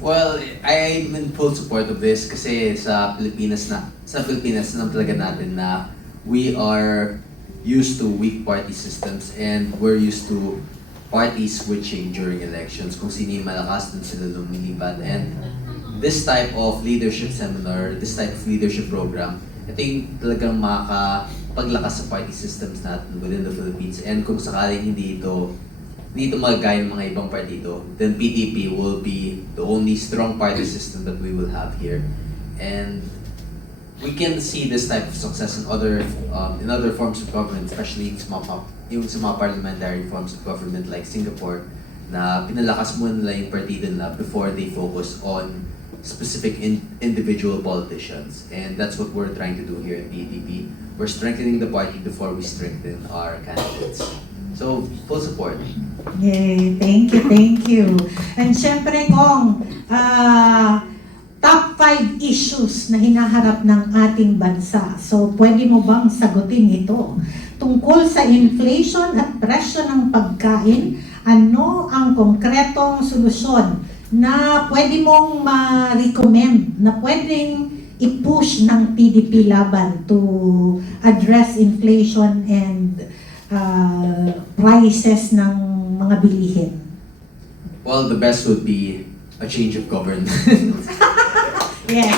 Well, I'm in full support of this kasi sa Pilipinas na talaga natin na we are used to weak party systems and we're used to parties switching during elections. Kung sino yung malakas, dun sila lumilipat. And this type of leadership seminar, this type of leadership program, ito yung talagang makakapaglakas sa party systems natin within the Philippines. And kung sakaling hindi ito magagaya ng mga ibang partido, then PDP will be the only strong party system that we will have here. And we can see this type of success in other forms of government, especially yung sa mga parliamentary forms of government like Singapore, na pinalakas muna nila yung partido nila before they focus on specific individual politicians. And that's what we're trying to do here at PDP. We're strengthening the party before we strengthen our candidates. So, full support. Yay, thank you. And syempre kung top 5 issues na hinaharap ng ating bansa. So, pwede mo bang sagutin ito? Tungkol sa inflation at presyo ng pagkain, ano ang konkretong solusyon na pwede mong ma-recommend, na pwedeng i-push ng PDP laban to address inflation and prices ng mga bilihin? Well, the best would be a change of government. Yes.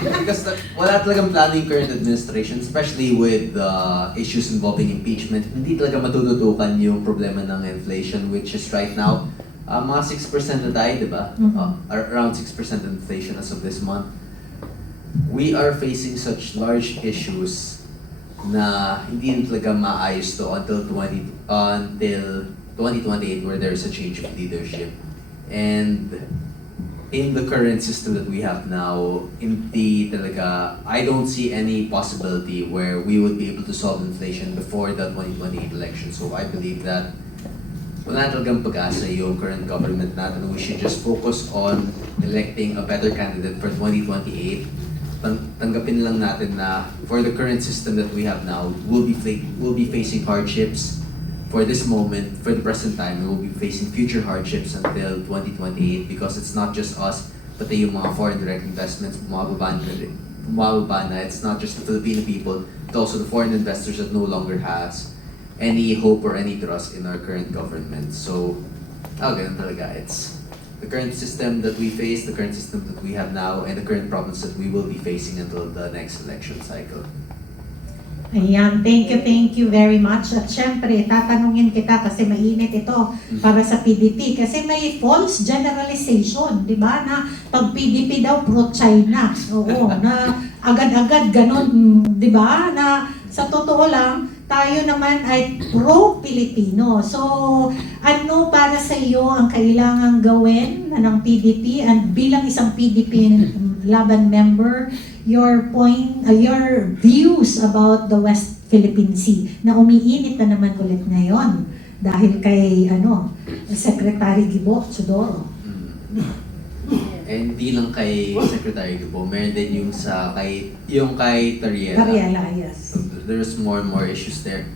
Because wala talagang plano yung current administration, especially with issues involving impeachment. Hindi talaga matututukan yung problema ng inflation, which is right now, mga 6% na tayo, di ba? Around 6% inflation as of this month. We are facing such large issues na hindi na talaga maayos to until 2028 where there's a change of leadership. And in the current system that we have now, I don't see any possibility where we would be able to solve inflation before the 2028 election. So I believe that wala talagang pag-asa yung current government natin. We should just focus on electing a better candidate for 2028. Tanggapin lang natin na for the current system that we have now, we'll be facing hardships for this moment, for the present time. We will be facing future hardships until 2028 because it's not just us, pati yung mga foreign direct investments, bumababa na. It's not just the Filipino people, but also the foreign investors that no longer has any hope or any trust in our current government. So, ganun talaga. It's the current system that we face, the current system that we have now, and the current problems that we will be facing until the next election cycle. Ayan, thank you very much. At syempre, tatanungin kita kasi mainit ito para sa PDP. Kasi may false generalization, di ba? Na pag PDP daw, pro-China. Oo, na agad-agad ganon, di ba? Na sa totoo lang, tayo naman ay pro-Pilipino. So, ano para sa iyo ang kailangang gawin ng PDP and bilang isang PDP Laban member, your views about the West Philippine Sea na umiinit na naman ulit ngayon dahil kay Secretary Gibo Chodoro. And di lang kay Secretary Gibo, meron din yung kay Tariela. Tariela, yes. So there's more and more issues there.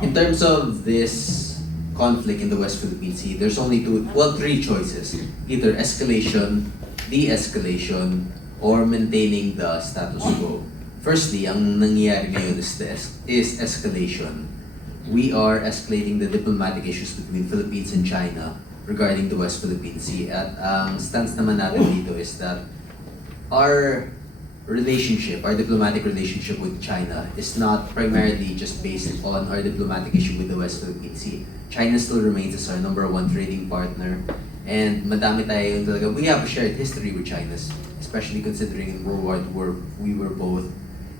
In terms of this conflict in the West Philippine Sea, there's only three choices. Either escalation, de-escalation, or maintaining the status quo. Firstly, ang nangyayari ngayon is escalation. We are escalating the diplomatic issues between Philippines and China regarding the West Philippine Sea. At ang stance naman natin dito is that our diplomatic relationship with China is not primarily just based on our diplomatic issue with the West Philippine Sea. China still remains as our #1 trading partner, and madami tayo yung talaga. We have a shared history with China, especially considering in World War II we were both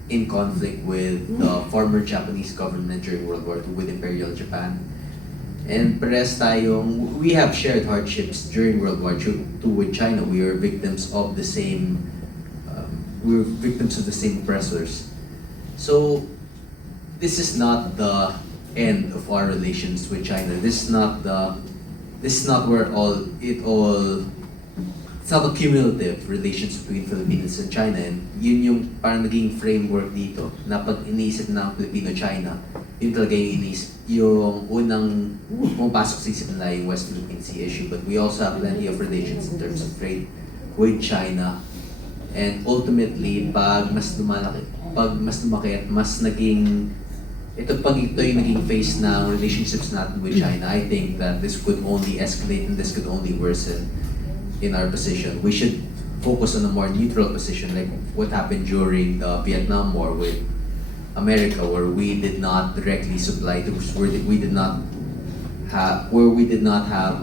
in conflict with the former Japanese government during World War II with Imperial Japan. And we have shared hardships during World War II with China. We were victims of the same oppressors. So, this is not the end of our relations with China. This is not where it's not a cumulative relations between Philippines and China. And yun yung parang naging framework dito na pag iniisip ng Filipino-China, yun talaga yung unang pumapasok sa isip nila yung West Philippine Sea issue. But we also have plenty of relations in terms of trade with China. And ultimately, pag mas lumaki at mas naging, ito yung naging phase ng relationships natin with China, I think that this could only escalate and this could only worsen in our position. We should focus on a more neutral position, like what happened during the Vietnam War with America, where we did not directly supply troops, where we did not have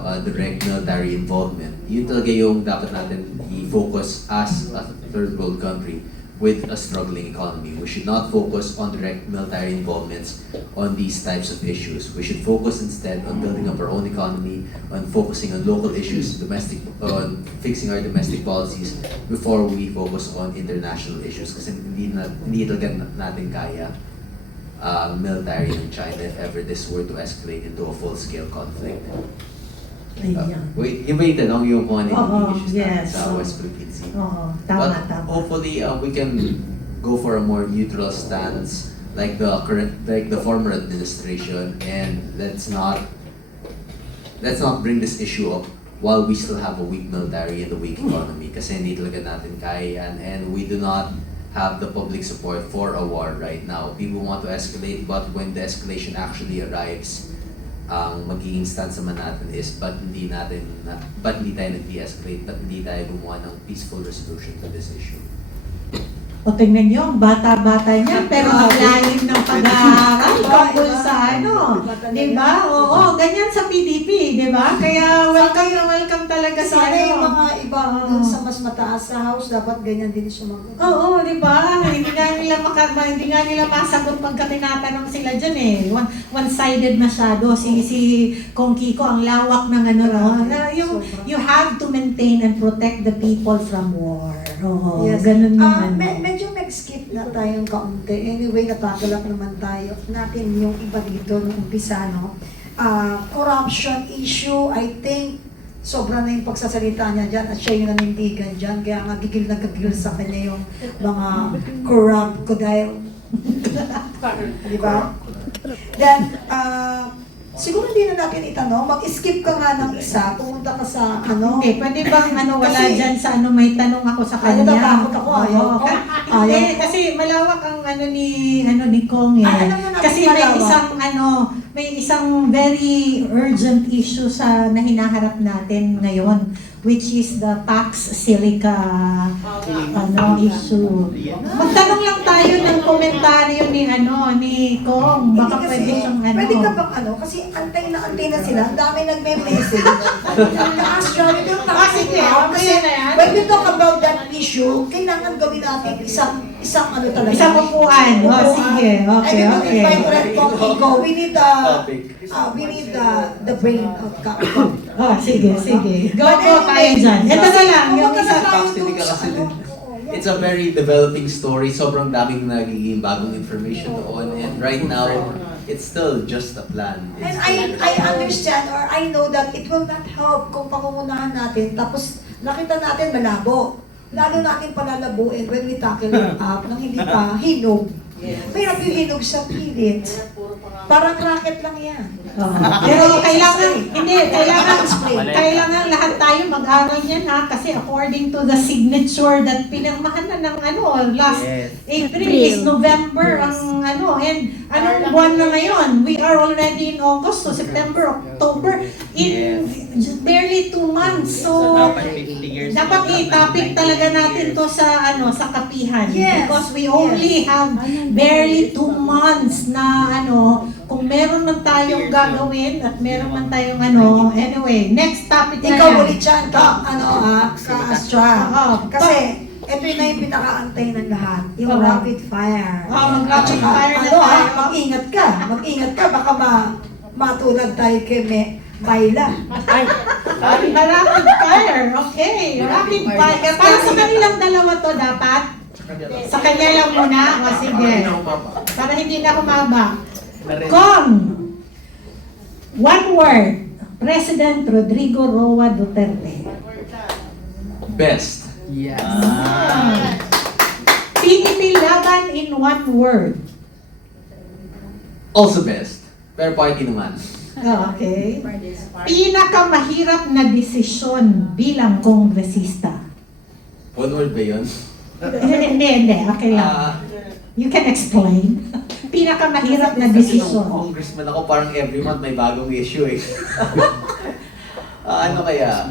a direct military involvement. Yun talaga yung dapat natin i-focus as a third world country with a struggling economy. We should not focus on direct military involvements on these types of issues. We should focus instead on building up our own economy, on focusing on local issues, on fixing our domestic policies before we focus on international issues. Kasi hindi talaga natin kaya military ng China if ever this were to escalate into a full-scale conflict. Wait, yung ba yung tanong yung kung ano yung issues natin sa West Philippine Sea? Oo, But tama. hopefully, we can go for a more neutral stance like the former administration, and let's not bring this issue up while we still have a weak military and a weak economy. Kasi hindi talaga natin kaya yan, and we do not have the public support for a war right now. People want to escalate, but when the escalation actually arrives, ang magiging stance naman natin is ba't hindi tayo nag-de-escalate, ba't hindi tayo gumawa ng peaceful resolution to this issue. O tingnan niyo, ang bata-bata niya, pero ang lalim ng pag-aaral tungkol sa ano. Di ba? Oo, ganyan sa PDP, di ba? Kaya welcome na welcome talaga sa Sana yung ano. mga iba dun sa mas mataas sa house, dapat ganyan din sumagot. Oo, di ba? Hindi nga nila masagot pagka tinatanong sila dyan eh. One-sided masyado. Si Kong Kiko, ang lawak ng ano you have to maintain and protect the people from war. Oo, Yes. ganun naman. Medyo nag-skip na tayong kaunti. Anyway, natagalak naman natin yung iba dito nung umpisa, no? Corruption issue, I think, sobra na yung pagsasalita niya dyan at siya yung nanindigan dyan. Kaya nga gigil na gigil sa kanya yung mga corrupt crocodile. Di ba? Then, siguro hindi na natin itanong, mag-skip ka nga ng isa, pumunta ka sa ano. Hindi, pwede bang wala Kasi- dyan sa may tanong ako sa Ay, kanya? natatakot ako, ayaw Oo, ko. Hindi, Ayaw ko. kasi malawak ang ni Kong eh. Alam mo na Kasi may isang very urgent issue na hinaharap natin ngayon, which is the Pax Silica issue. Magtanong lang tayo ng komentaryo ni Kong, baka Hindi pwede siyang Pwede ka bang kasi antay na sila, ang dami nagme-message. Naka-astrology yung sige, kasi okay na yan. when we talk about that issue, kailangan gawin natin isang ano talaga. Isang upuan. Sige. Okay. I don't invite Red Kong Iko. We need the brain of Capcom. Sige. Go tayo dyan. Ito na lang, yung isa. Actually, kasi it's a very developing story. Sobrang daming nagiging bagong information doon. And right now, it's still just a plan. And I understand or I know that it will not help kung pangungunahan natin tapos nakita natin malabo. Lalo natin palalabuin when we tackle it up nang hindi pa hinog. Mahirap yung hinog sa pilit. Parang racket lang yan. Pero kailangan lahat tayo mag-aral yan kasi according to the signature that pinirmahan na ng last April is November ang and anong buwan na ngayon? We are already in August, so September, October, in barely 2 months. So dapat i-topic talaga natin to sa kapihan. Yes. Because we only have barely 2 months na kung meron man tayong gagawin at meron man tayong anyway, next topic na Ikaw yan. ulit dyan, ka-Astra. Kasi, ito na yung pinaka-antay ng lahat, yung rapid fire. Mag-rapid fire na tayo. tayo. Mag-ingat ka, baka matulad tayo kay Mayla. Rapid fire, okay. Rapid fire. Para sa kanilang dalawa to dapat. Sa kanya lang muna. Sige. Para hindi na humaba. Kong, one word, President Rodrigo Roa Duterte. Best. Yes. PDP laban in one word. also best. Pero party naman. Okay. Pinakamahirap na desisyon bilang kongresista. One word ba yun? Hindi. Okay lang. Ah, You can explain. Pinakamahirap na kasi nung desisyon. congressman ako, parang every month may bagong issue eh. Ano kaya?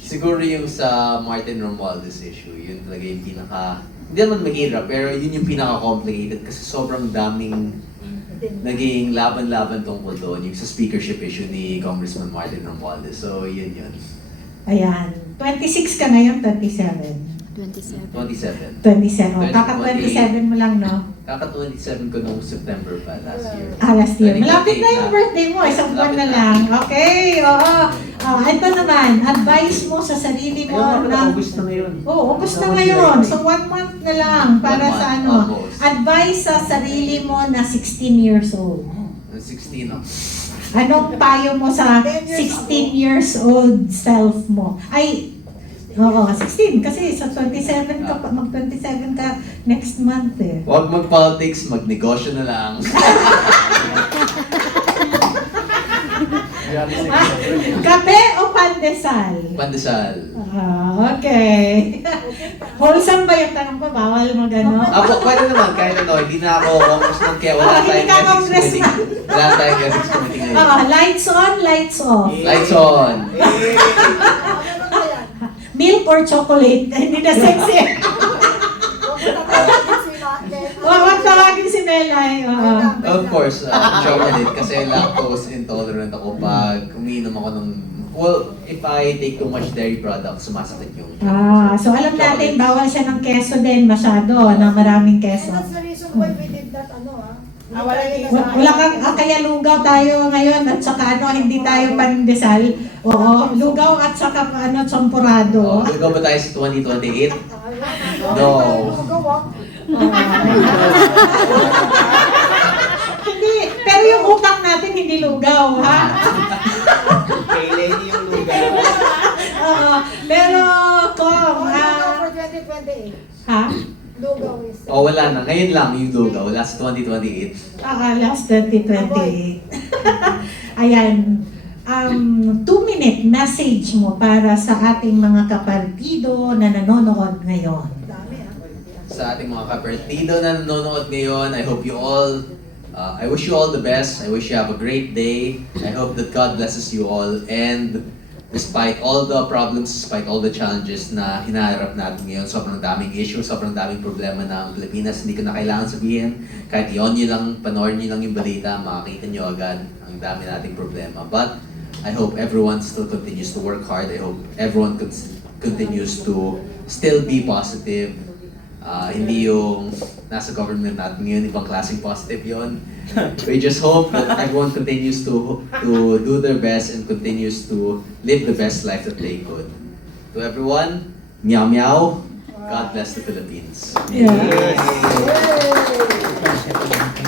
Siguro yung sa Martin Romualdez issue, yun talaga yung pinaka, hindi naman mahirap, pero yun yung pinaka-complicated kasi sobrang daming naging laban-laban tungkol doon, yung sa speakership issue ni Congressman Martin Romualdez. So, yun. Ayan. 26 ka ngayon, 27. 27. 27. 27. Oh, kaka-27 mo lang, no? Kaka-27 ko nung September pa last year. Last year. 2028 Malapit na yung birthday mo. Isang buwan na lang. Okay, oo. Ito naman, advice mo sa sarili mo Ayun, na... August na ngayon. Oo, August na ngayon. So, 1 month na lang para 1 month, sa ano. almost. Advice sa sarili mo na 16 years old. 16 ako. Anong payo mo sa 16 years old self mo? Ay, oo, 16. Kasi sa 27 ka, mag-27 ka next month eh. Huwag mag-politics, magnegosyo na lang. Kape o pandesal? Pandesal. Okay. Wholesome ba yung tanong ko? Bawal mag-ano? Apo, pwede naman, kahit ano, hindi na ako congressman kaya wala Hindi tayong ka ethics congressman. committee. Wala tayong ethics committee ngayon. Lights on, lights off. Lights on. Milk or chocolate? Hindi na sexy. Huwag tawagin si Melay. Of course, chocolate kasi lactose intolerant ako pag umiinom ako ng, well, if I take too much dairy products, sumasakit yung So alam natin, bawal siya ng keso din masyado, ng maraming keso. And that's the reason why we did that, Wala kang, kaya lugaw tayo ngayon at saka hindi tayo pandesal. Oo, lugaw at saka champurado. Lugaw ba tayo sa 2028? No. Hindi, pero yung utak natin hindi lugaw, ha? Kailan yung lugar? Pero kung, for 2028. ha? Lugaw is... Oh, wala na. Ngayon lang yung lugaw. Wala sa 2028. Last 2028. Ayan. 2-minute message mo para sa ating mga kapartido na nanonood ngayon. Dami Sa ating mga kapartido na nanonood ngayon, I hope you all, I wish you all the best. I wish you have a great day. I hope that God blesses you all. And despite all the problems, despite all the challenges na hinaharap natin ngayon, sobrang daming issue, sobrang daming problema ng Pilipinas. Hindi ko na kailangan sabihin. Kahit yun nyo lang, panoorin nyo lang yung balita, makakita nyo agad ang dami nating problema. But I hope everyone still continues to work hard. I hope everyone continues to still be positive. Hindi yung nasa government natin ngayon, ibang klaseng positive yon. We just hope that everyone continues to do their best and continues to live the best life that they could. To everyone, meow meow. God bless the Philippines. Yeah. Yay!